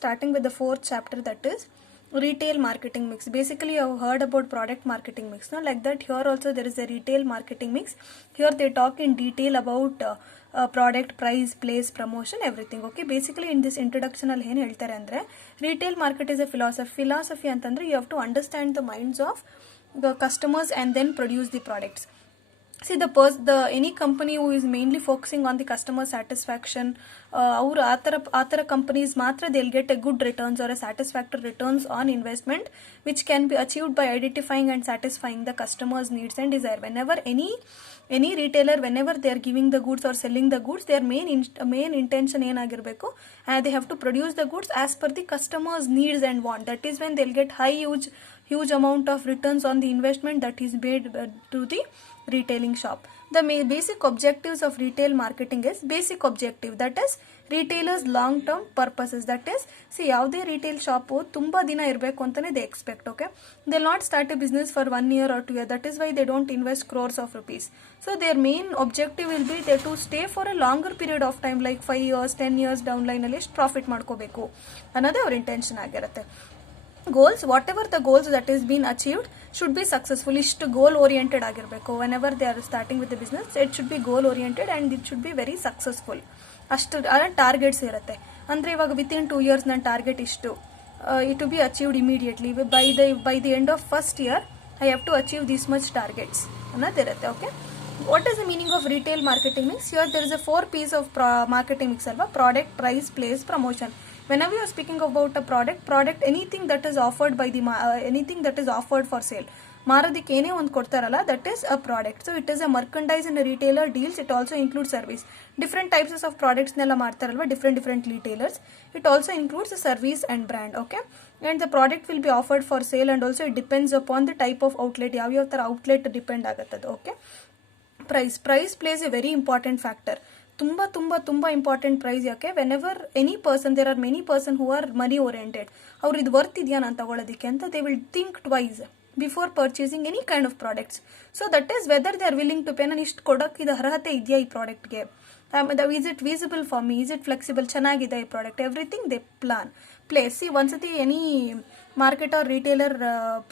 starting with the fourth chapter, that is retail marketing mix. Basically, you have heard about product marketing mix. No, like that here also there is a retail marketing mix. Here they talk in detail about product, price, place, promotion, everything. Okay, basically in this introduction ಅಲ್ಲಿ ಏನು ಹೇಳ್ತಾರೆ ಅಂದರೆ retail market is a philosophy ಅಂತಂದ್ರೆ you have to understand the minds of the customers and then produce the products. See, any company who is mainly focusing on the customer satisfaction, our athara companies matra they'll get a good returns or a satisfactory returns on investment, which can be achieved by identifying and satisfying the customers' needs and desire. Whenever any retailer, whenever they are giving the goods or selling the goods, their main intention ಏನಾಗಿರಬೇಕು, they have to produce the goods as per the customer's needs and want. That is when they'll get huge amount of returns on the investment that is made to the retailing shop. The basic objectives of retail marketing is basic objective, that is retailers long term purposes. That is, see, ಯಾವುದೇ retail shop ತುಂಬಾ ದಿನ ಇರಬೇಕು ಅಂತಾನೆ they expect. Okay, they'll not start a business for 1 year or 2 years. That is why they don't invest crores of rupees. So their main objective will be there to stay for a longer period of time, like 5 years 10 years down line ಅಲ್ಲಿ ಎಷ್ಟು profit ಮಾಡ್ಕೋಬೇಕು ಅನ್ನೋದೇ ಅವ್ರ intention ಆಗಿರುತ್ತೆ. Goals, whatever the goals that is been achieved should be successful. Ishtu goal oriented ಆಗಿರಬೇಕು. Whenever they are starting with the business, it should be goal oriented and it should be very successful. ಅಷ್ಟು targets ಇರುತ್ತೆ. ಅಂದರೆ ಇವಾಗ within 2 years ನನ್ನ target ಇಷ್ಟು, it to be achieved immediately. By the end of first year I have to achieve this much targets ಅನ್ನೋದಿರುತ್ತೆ. Okay, what is the meaning of retail marketing mix? Here there is a 4 piece of marketing mix ಅಲ್ವಾ: product, price, place, promotion. Whenever you are speaking about a product, anything that is offered by the anything that is offered for sale, ಮಾರೋದಕ್ಕೆ ಏನೇ ಒಂದು ಕೊಡ್ತಾರಲ್ಲ, that is a product. So it is a merchandise and a retailer deals. It also includes service. Different types of products ನೆಲ್ಲ ಮಾಡ್ತಾರಲ್ವಾ, different retailers. It also includes a service and brand. Okay, and the product will be offered for sale and also it depends upon the type of outlet. ಯಾವ ಥರ outlet depend ಆಗುತ್ತದೆ. Okay, price plays a very important factor. ತುಂಬ important price. ಯಾಕೆ? Whenever any person, there are many person who are money oriented, ಅವ್ರು ಇದು worth ಇದೆಯಾ ನಾನು ತಗೊಳ್ಳೋದಕ್ಕೆ ಅಂತ they will think twice before purchasing any kind of products. So that is whether they are willing to pay. ನಾನು ಇಷ್ಟು ಕೊಡೋಕ್ಕೆ ಇದು ಅರ್ಹತೆ ಇದೆಯಾ ಈ ಪ್ರಾಡಕ್ಟ್ಗೆ, is it visible for me, is it flexible, ಚೆನ್ನಾಗಿದೆ ಈ product, everything they place. See, ಒಂದ್ಸತಿ any market or retailer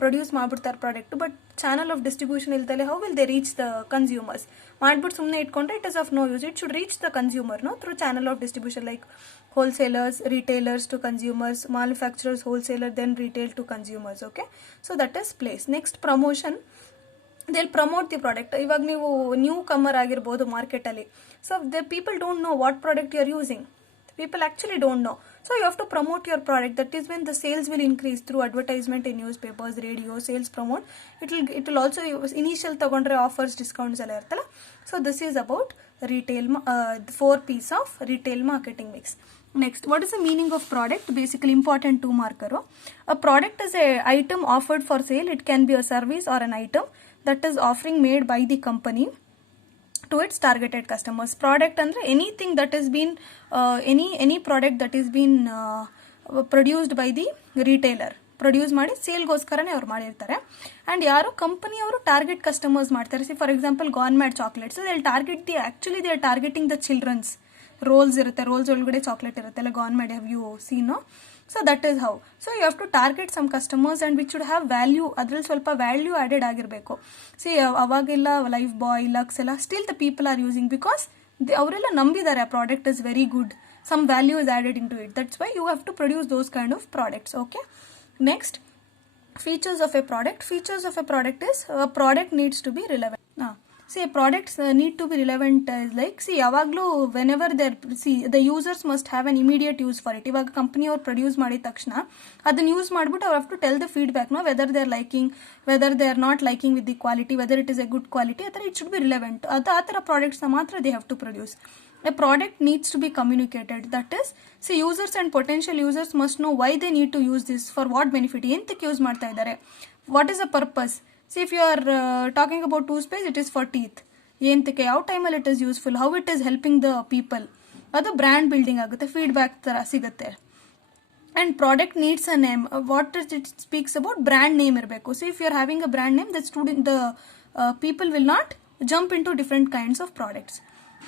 produce ಮಾಡ್ಬಿಡ್ತಾರೆ product, but channel of distribution ಇಲ್ದಲೆ how will they reach the consumers? ಮಾಡ್ಬಿಟ್ಟು ಸುಮ್ಮನೆ ಇಟ್ಕೊಂಡ್ರೆ it is of no use. It should reach the consumer through channel of distribution, like wholesalers, retailers to consumers, manufacturers, wholesaler, then retail to consumers. Okay, so that is place. Next, promotion. They'll promote the product. ಇವಾಗ ನೀವು new ಕಮರ್ ಆಗಿರ್ಬೋದು ಮಾರ್ಕೆಟಲ್ಲಿ, so the people don't know what product you are using. People actually don't know. So you have to promote your product. That is when the sales will increase through advertisement in newspapers, radio, sales promote. It will also initial ತಗೊಂಡ್ರೆ offers, discounts ಎಲ್ಲ ಇರ್ತಲ್ಲ. So this is about retail, 4 piece of retail marketing mix. Next, what is the meaning of product? Basically important 2 marker. A product is a item offered for sale. It can be a service or an item that is offering made by the company to its targeted customers. Product andre anything that has been any product that is been produced by the retailer, produce ಮಾಡಿ ಸೇಲ್ಗೋಸ್ಕರನೇ ಅವ್ರು ಮಾಡಿರ್ತಾರೆ. And ಯಾರೋ company ಅವರು target customers ಮಾಡ್ತಾರೆ. See, for example gourmet chocolates, they are targeting the childrens. Rolls ಇರುತ್ತೆ, rolls ಒಳಗಡೆ chocolate ಇರುತ್ತೆ ಅಲ್ಲ, ಗಾರ್ಮೆಟ್, ಹ್ಯಾವ್ ಯು ಸೀನೋ? So that is how. So you have to target some customers and which should have value. ಅದ್ರಲ್ಲಿ ಸ್ವಲ್ಪ value added ಆಗಿರಬೇಕು. See, ಅವಾಗೆಲ್ಲ Lifebuoy, Lux ಎಲ್ಲ still the people are using because ಅವರೆಲ್ಲ ನಂಬಿದ್ದಾರೆ ಆ product is very good, some value is added into it. That's why you have to produce those kind of products. Okay, next, features of a product. Features of a product is a product needs to be relevant. See, products need to be relevant. Like, see, ಯಾವಾಗಲೂ whenever the users must have an immediate use for it. ಇವಾಗ company ಅವ್ರು produce ಮಾಡಿದ ತಕ್ಷಣ ಅದನ್ನ use ಮಾಡಿಬಿಟ್ಟು ಅವ್ರು have to tell the feedback, whether they are liking, whether they are not liking with the quality, whether it is a good quality. ಆ ಥರ it should B relevant. ಆ ಥರ ಪ್ರಾಡಕ್ಟ್ಸ್ನ ಮಾತ್ರ they have to produce. A product needs to be communicated. That is, see, users and potential users must know why they need to use this, for what benefit, ಎಂತಕ್ಕೆ use ಮಾಡ್ತಾ ಇದ್ದಾರೆ, what is the purpose. See, if you are talking about toothpaste, it is for teeth. ಎಂತಕ್ಕೆ, ಯಾವ ಟೈಮಲ್ಲಿ it is useful, how it is helping the people. ಅದು brand building ಆಗುತ್ತೆ, feedback ಥರ ಸಿಗುತ್ತೆ. And product needs a name. What it speaks about brand name ಇರಬೇಕು. So if you are having a brand name, the people will not jump in to different kinds of products.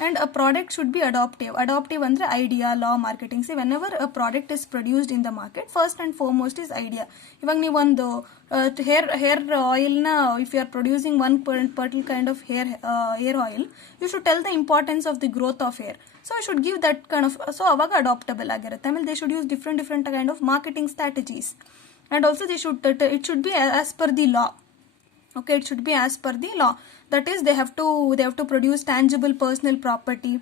And a product should be adaptive ಅಂದ್ರೆ idea, law, marketing. See, whenever a product is produced in the market, first and foremost is idea. ಇವಾಗ ನೀವು ಒಂದು hair oil ನ if you are producing one particular kind of hair oil, you should tell the importance of the growth of hair. So you should give that kind of, so ಅವಾಗ adaptable ಆಗಿರುತ್ತೆ. ಆಮೇಲೆ they should use different kind of marketing strategies. And also it should be as per the law. Okay, it should be as per the law. That is, they have to produce tangible personal property.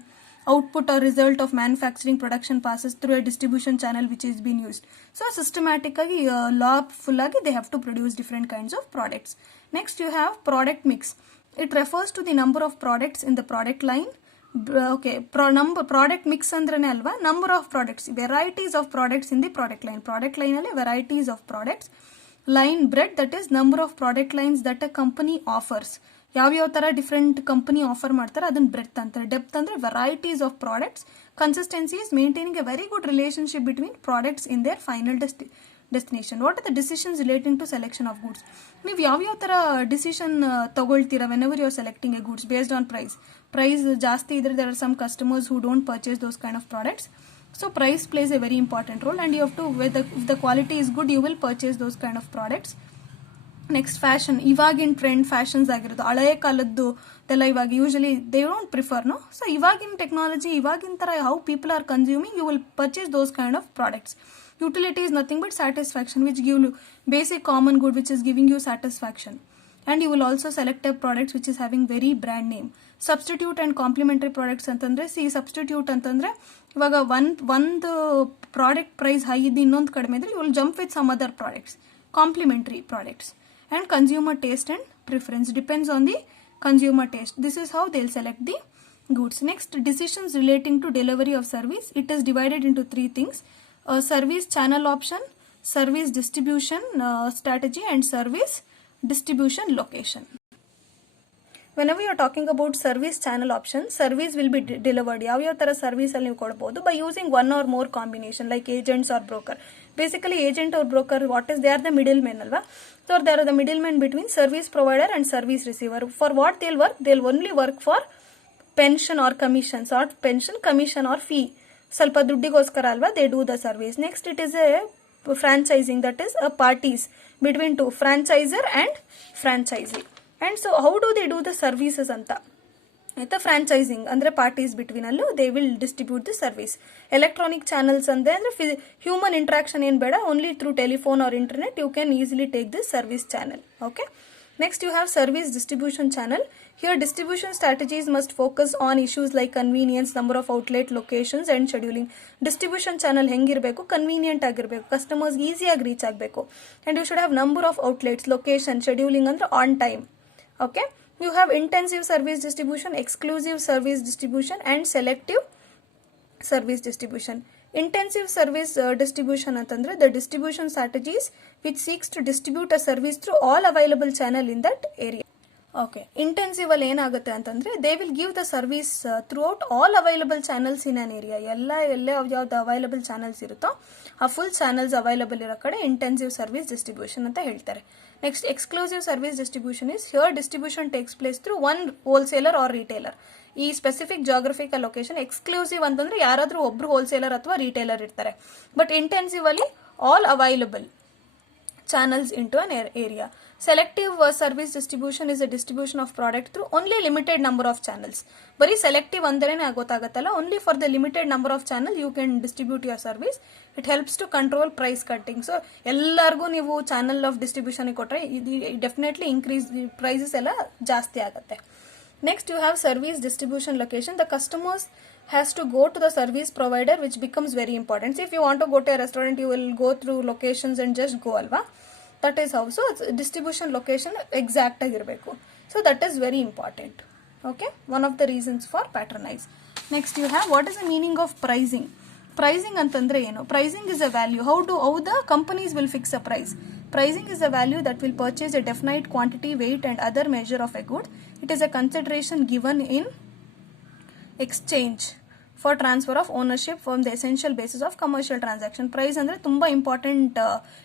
Output or result of manufacturing production passes through a distribution channel which is being used. So systematically, lawful agi they have to produce different kinds of products. Next, you have product mix. It refers to the number of products in the product line. Okay, product mix ಅಂದ್ರೇನೆ ಅಲ್ವಾ, number of products, varieties of products in the product line. Product line ಅಲ್ಲಿ varieties of products. Line breadth, that is number of product lines that a company offers. ಯಾವ ತರ different company offer ಮಾಡ್ತಾರೆ ಅದನ್ನ breadth ಅಂತಾರೆ. Depth ಅಂದ್ರೆ varieties of products. Consistency is maintaining a very good relationship between products in their final destination. What are the decisions relating to selection of goods. ನೀವು ಯಾವ ತರ decision ತಗೊಳ್ತೀರಾ whenever you are selecting a goods based on price ಜಾಸ್ತಿ ಇದ್ರೆ there are some customers who don't purchase those kind of products. So price plays a very important role, and you have to, if the quality is good, you will purchase those kind of products. Next, fashion. ಇವಾಗಿನ trend fashions ಆಗಿರೋದು ಹಳೆಯ ಕಾಲದ್ದು ಎಲ್ಲ ಇವಾಗ usually they don't prefer, no. So ಇವಾಗಿನ technology, ಇವಾಗಿನ ತರ how people are consuming, you will purchase those kind of products. Utility is nothing but satisfaction, which give you basic common good which is giving you satisfaction. And you will also select a product which is having very brand name. Substitute and complementary products ಅಂತಂದ್ರೆ, substitute ಅಂತಂದ್ರೆ ಇವಾಗ ಒಂದು product price high ಇದ್ದು ಇನ್ನೊಂದು ಕಡಿಮೆ ಇದ್ರೆ you will jump with some other products. Complementary products. And consumer taste and preference depends on the consumer taste. This is how they'll select the goods. Next, decisions relating to delivery of service. It is divided into three things: service channel option, service distribution strategy, and service distribution location. Whenever you are talking about service channel option, service will be delivered. ಯಾವ ತರ service ಅಲ್ಲಿ ನೀವು ಕೊಡಬಹುದು by using one or more combination like agents or broker. Basically, agent or broker, what is, they are the middlemen alva. So they are the middlemen between service provider and service receiver. For what they'll work? They'll only work for pension or commissions, or pension, commission or fee. ಸ್ವಲ್ಪ ದುಡ್ಡಿಗೋಸ್ಕರ ಅಲ್ವಾ they do the service. Next, it is a franchising, that is a parties between two, franchisor and franchisee. And so how do they do the services anta? ಆಯ್ತಾ, franchising ಅಂದ್ರೆ parties between ಅಲ್ಲೂ they will distribute the service. Electronic channels ಅಂದ್ರೆ human interaction ಏನ್ ಬೇಡ, only through telephone or internet you can easily take this service channel. Okay. Next, you have service distribution channel. Here distribution strategies must focus on issues like convenience, number of outlet, locations and scheduling. Distribution channel ಹೆಂಗಿರಬೇಕು? Convenient ಆಗಿರಬೇಕು, customers ಈಸಿಯಾಗಿ reach ಆಗಬೇಕು. And you should have number of outlets, location, scheduling ಅಂದ್ರೆ on time. Okay. You have intensive service distribution, exclusive service distribution, and selective service distribution. Intensive service distribution ಅಂತಂದ್ರೆ the distribution strategies which seeks to distribute a service through all available channel in that area. Okay, intensive ಅಲ್ಲಿ ಏನಾಗುತ್ತೆ ಅಂತಂದ್ರೆ they will give the service throughout all available channels in an area. ಎಲ್ಲೇ ಯಾವ್ದು available channels ಇರುತ್ತೋ ಆ full channels available ಇರೋ ಕಡೆ intensive service distribution ಅಂತ ಹೇಳ್ತಾರೆ. Next, exclusive service distribution is here distribution takes place through one wholesaler or retailer. ಈ specific geographical location. Exclusive ಅಂತಂದ್ರೆ ಯಾರಾದ್ರೂ ಒಬ್ರು ಹೋಲ್ಸೇಲರ್ ಅಥವಾ ರಿಟೇಲರ್ ಇರ್ತಾರೆ. ಬಟ್ ಇಂಟೆನ್ಸಿವ್ ಅಲ್ಲಿ all available channels into an area. Selective service distribution is a distribution of product through only limited number of channels. Very selective ಅಂದ್ರೇನೆ ಗೊತ್ತಾಗತ್ತಲ್ಲ, only for the limited number of channel you can distribute your service. It helps to control price cutting. So ಎಲ್ಲರಿಗೂ ನೀವು channel of distribution ಕೊಟ್ರೆ definitely increase prices ಎಲ್ಲ ಜಾಸ್ತಿ ಆಗುತ್ತೆ. Next, you have service distribution location. The customers has to go to the service provider, which becomes very important. So if you want to go to a restaurant, you will go through locations and just go alva. That is how. So it's distribution location exact ಆಗಿರಬೇಕು. So that is very important. Okay, one of the reasons for patronize. Next, you have what is the meaning of pricing. Pricing ಅಂತಂದ್ರೆ ಏನು? Pricing is a value. How the companies will fix a price. Pricing is a value that will purchase a definite quantity, weight, and other measure of a good. It is a consideration given in exchange for transfer of ownership from the essential basis of commercial transaction. Price andre tumba important,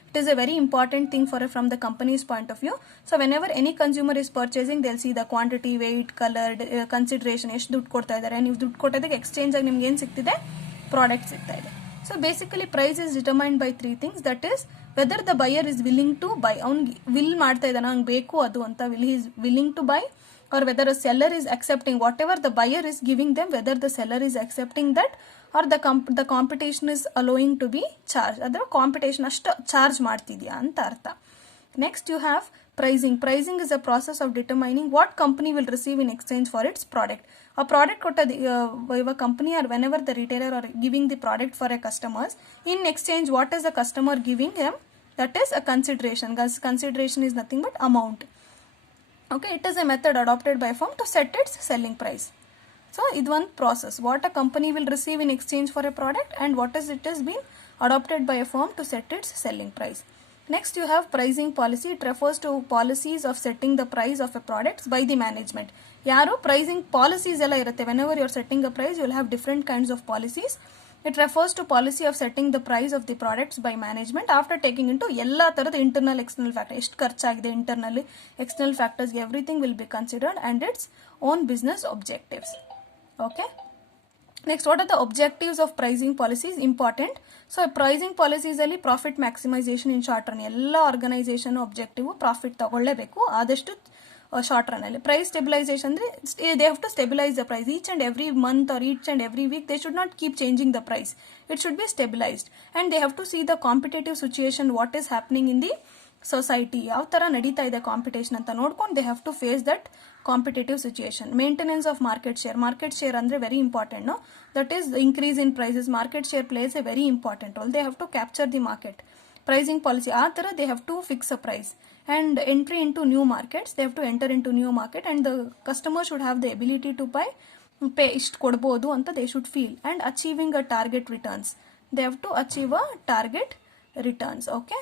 it is a very important thing from the company's point of view. So whenever any consumer is purchasing, they'll see the quantity, weight, color, consideration, ಎಷ್ಟು ದುಡ್ಡು ಕೊಡ್ತಾ ಇದ್ದಾರೆ, ನೀವು ದುಡ್ಡು ಕೊಟ್ಟೋದಕ್ಕೆ exchange ಆಗಿ ನಿಮ್ಗೆ ಏನು ಸಿಗ್ತಿದೆ, product ಸಿಗ್ತಾ ಇದೆ. So basically price is determined by three things, that is whether the buyer is willing to buy, ಅವ್ನಿಗೆ ವಿಲ್ ಮಾಡ್ತಾ ಇದ್ದಾನೆ, ಅವ್ನಿಗೆ ಬೇಕು ಅದು ಅಂತ, he is willing to buy, or whether a seller is accepting whatever the buyer is giving them, whether the seller is accepting that, or the competition is allowing to be charged, ಅದರ competition ಅಷ್ಟು charge ಮಾಡ್ತಿದ್ಯಾ ಅಂತ ಅರ್ಥ. Next you have pricing. Pricing is a process of determining what company will receive in exchange for its product. A product ಕೊಟ್ಟದ ಇವಾಗ company or whenever the retailer are giving the product for a customers, in exchange what is the customer giving them, that is a consideration. Consideration is nothing but amount. Okay, it is a method adopted by a firm to set its selling price. So ಇದು ಒಂದು process, what a company will receive in exchange for a product and what is it has been adopted by a firm to set its selling price. Next you have pricing policy. It refers to policies of setting the price of a product by the management. ಯಾರು pricing policies ಎಲ್ಲ ಇರುತ್ತೆ, whenever you are setting a price you will have different kinds of policies. It refers to policy of setting the price of the products by management after taking into ಎಲ್ಲ ತರದ internal external factors, ಎಷ್ಟು ಖರ್ಚಾಗಿದೆ internally external factors, everything will be considered, and its own business objectives. Okay, next what are the objectives of pricing policies? Important. So pricing policies ಅಲ್ಲಿ profit maximisation in short run, ಎಲ್ಲ organisation objective profit ತಗೊಳ್ಳೇಬೇಕು ಆದಷ್ಟು short run ಅಲ್ಲಿ. Price stabilisation ಅಂದ್ರೆ they have to stabilise the price each and every month or each and every week. They should not keep changing the price, it should be stabilised, and they have to see the competitive situation, what is happening in the society, ಯಾವ ತರ ನಡೀತಾ ಇದೆ competition ಅಂತ ನೋಡ್ಕೊಂಡು they have to face that competitive situation. Maintenance of market share. Market share ಅಂದ್ರೆ very important, that is increase in prices. Market share plays a very important role. They have to capture the market. Pricing policy ಆ ತರ they have to fix a price. And entry into new markets, they have to enter into new market, and the customer should have the ability to pay ಇಷ್ಟು ಕೊಡ್ಬೋದು ಅಂತ they should feel. And achieving a target returns, they have to achieve a target returns. Okay.